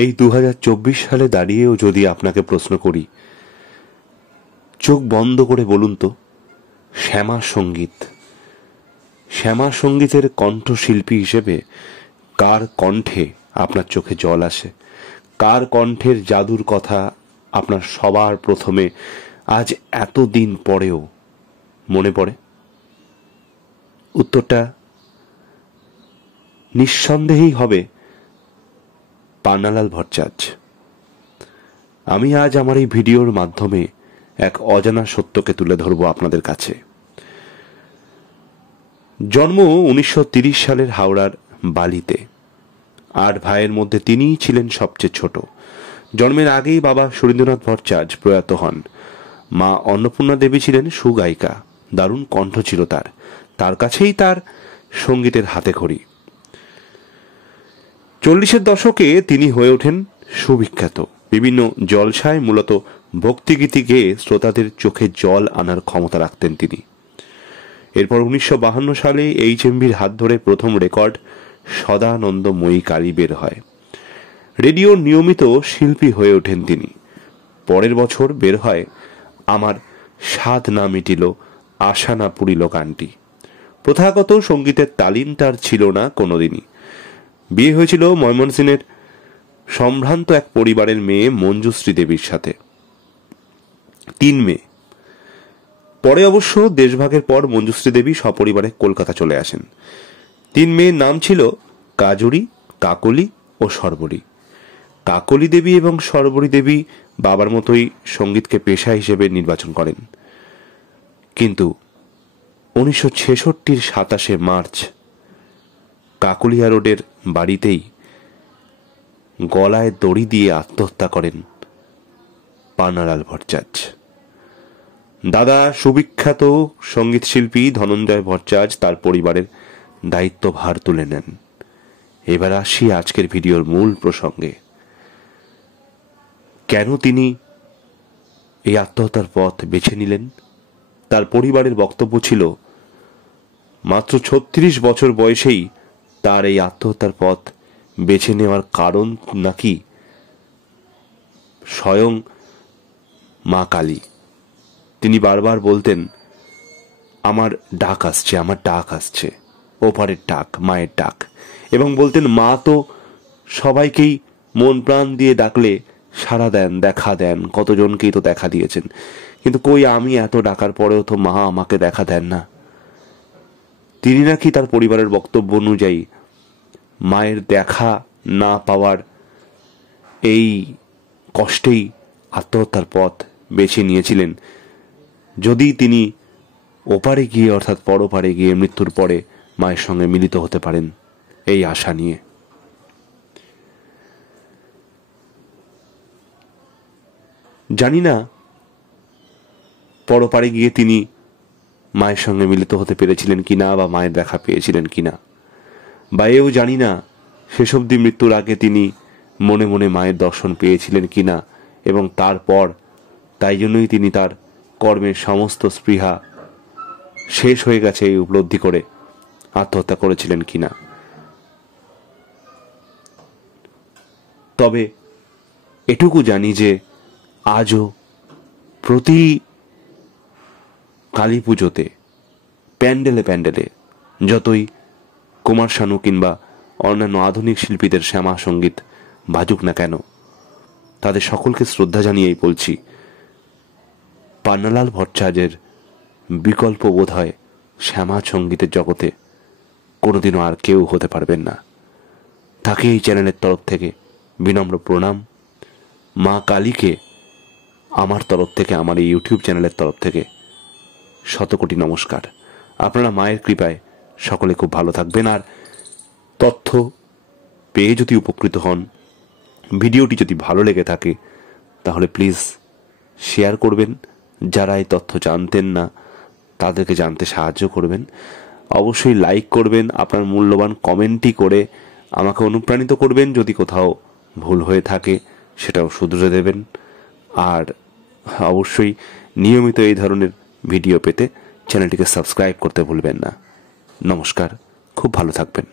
এই 2024 সালে দাঁড়িয়েও যদি আপনাকে প্রশ্ন করি, চোখ বন্ধ করে বলুন তো, শ্যামা সঙ্গীতের কণ্ঠশিল্পী হিসেবে কার কণ্ঠে আপনার চোখে জল আসে? কার কণ্ঠের জাদুর কথা আপনার সবার প্রথমে আজ এতদিন পরেও মনে পড়ে? উত্তরটা নিঃসন্দেহেই হবে পান্নালাল ভট্টাচার্য। আমি আজ আমার এই ভিডিওর মাধ্যমে এক অজানা সত্যকে তুলে ধরব আপনাদের কাছে। জন্ম 1930 সালের হাওড়ার বালিতে। 8 ভাইয়ের মধ্যে তিনিই ছিলেন সবচেয়ে ছোট। জন্মের আগেই বাবা সুরেন্দ্রনাথ ভট্টাচার্য প্রয়াত হন। মা অন্নপূর্ণা দেবী ছিলেন সুগায়িকা, দারুণ কণ্ঠ ছিল তার। তার কাছেই তার সঙ্গীতের হাতেখড়ি। 40-এর দশকে তিনি হয়ে ওঠেন সুবিখ্যাত। বিভিন্ন জলসায় মূলত ভক্তিগীতি গেয়ে শ্রোতাদের চোখে জল আনার ক্ষমতা রাখতেন তিনি। এরপর 1952 সালে HMVর হাত ধরে প্রথম রেকর্ড সদানন্দময়ী কালী বের হয়। রেডিওর নিয়মিত শিল্পী হয়ে ওঠেন তিনি। পরের বছর বের হয় আমার স্বাদ না মিটিল আশা না পুরিল গানটি। প্রথাগত সঙ্গীতের তালিম তার ছিল না কোনোদিনই। বিয়ে হয়েছিল ময়মনসিংহের সম্ভ্রান্ত এক পরিবারের মেয়ে মঞ্জুশ্রী দেবীর সাথে। 3 মেয়ে। পরে অবশ্য দেশভাগের পর মঞ্জুশ্রী দেবী সপরিবারে কলকাতা চলে আসেন। 3 মেয়ের নাম ছিল কাজুরি, কাকলি ও সর্বরী। কাকলি দেবী এবং সর্বরী দেবী বাবার মতোই সঙ্গীতকে পেশা হিসেবে নির্বাচন করেন। কিন্তু 1966-র 27শে মার্চ কাকলিয়া রোডের বাড়িতেই গলায় দড়ি দিয়ে আত্মহত্যা করেন পান্নালাল ভট্টাচার্য। দাদা সুবিখ্যাত সঙ্গীত শিল্পী ধনঞ্জয় ভট্টাচার্য তার পরিবারের দায়িত্বভার তুলে নেন। এবার আসি আজকের ভিডিওর মূল প্রসঙ্গে। কেন তিনি এই আত্মহত্যার পথ বেছে নিলেন? তার পরিবারের বক্তব্য ছিল মাত্র 36 বছর বয়সেই তার এই আত্মহত্যার পথ বেছে নেওয়ার কারণ নাকি স্বয়ং মা কালী। তিনি বারবার বলতেন, আমার ডাক আসছে, ওপারের ডাক, মায়ের ডাক। এবং বলতেন, মা তো সবাইকেই মন প্রাণ দিয়ে ডাকলে সাড়া দেন, দেখা দেন, কতজনকেই তো দেখা দিয়েছেন, কিন্তু কই আমি এত ডাকার পরেও তো মা আমাকে দেখা দেন না। তিনি নাকি তার পরিবারের বক্তব্য অনুযায়ী মায়ের দেখা না পাওয়ার এই কষ্টেই আত্মহত্যার পথ বেছে নিয়েছিলেন। যদি তিনি ওপারে গিয়ে, অর্থাৎ পরপারে গিয়ে মৃত্যুর পরে মায়ের সঙ্গে মিলিত হতে পারেন, এই আশা নিয়ে। জানি না পরপারে গিয়ে তিনি মায়ের সঙ্গে মিলিত হতে পেরেছিলেন কিনা, বা মায়ের দেখা পেয়েছিলেন কিনা, বা এও জানি না শেষ অবধি মৃত্যুর আগে তিনি মনে মনে মায়ের দর্শন পেয়েছিলেন কিনা, এবং তারপর তাই জন্যই তিনি তার কর্মের সমস্ত স্পৃহা শেষ হয়ে গেছে এই উপলব্ধি করে আত্মহত্যা করেছিলেন কিনা। তবে এটুকু জানি যে আজও প্রতি কালী পুজোতে প্যান্ডেলে প্যান্ডেলে যতই কুমার শানু কিংবা অন্যান্য আধুনিক শিল্পীদের শ্যামা সঙ্গীত বাজুক না কেন, তাদের সকলকে শ্রদ্ধা জানিয়েই বলছি, পান্নালাল ভট্টাচার্যের বিকল্প বোধ হয় শ্যামা সঙ্গীতের জগতে কোনোদিনও আর কেউ হতে পারবেন না। তাকে এই চ্যানেলের তরফ থেকে বিনম্র প্রণাম। মা কালীকে আমার তরফ থেকে, আমার এই ইউটিউব চ্যানেলের তরফ থেকে শতকোটি নমস্কার। আপনারা মায়ের কৃপায় সকলে খুব ভালো থাকবেন। আর তথ্য পেয়ে যদি উপকৃত হন, ভিডিওটি যদি ভালো লেগে থাকে, তাহলে প্লিজ শেয়ার করবেন। যারা এই তথ্য জানতেন না তাদেরকে জানতে সাহায্য করবেন। অবশ্যই লাইক করবেন, আপনার মূল্যবান কমেন্টই করে আমাকে অনুপ্রাণিত করবেন। যদি কোথাও ভুল হয়ে থাকে সেটাও শুধরে দেবেন। আর অবশ্যই নিয়মিত এই ধরনের ভিডিও পেতে চ্যানেলটিকে সাবস্ক্রাইব করতে ভুলবেন না। নমস্কার, খুব ভালো থাকবেন।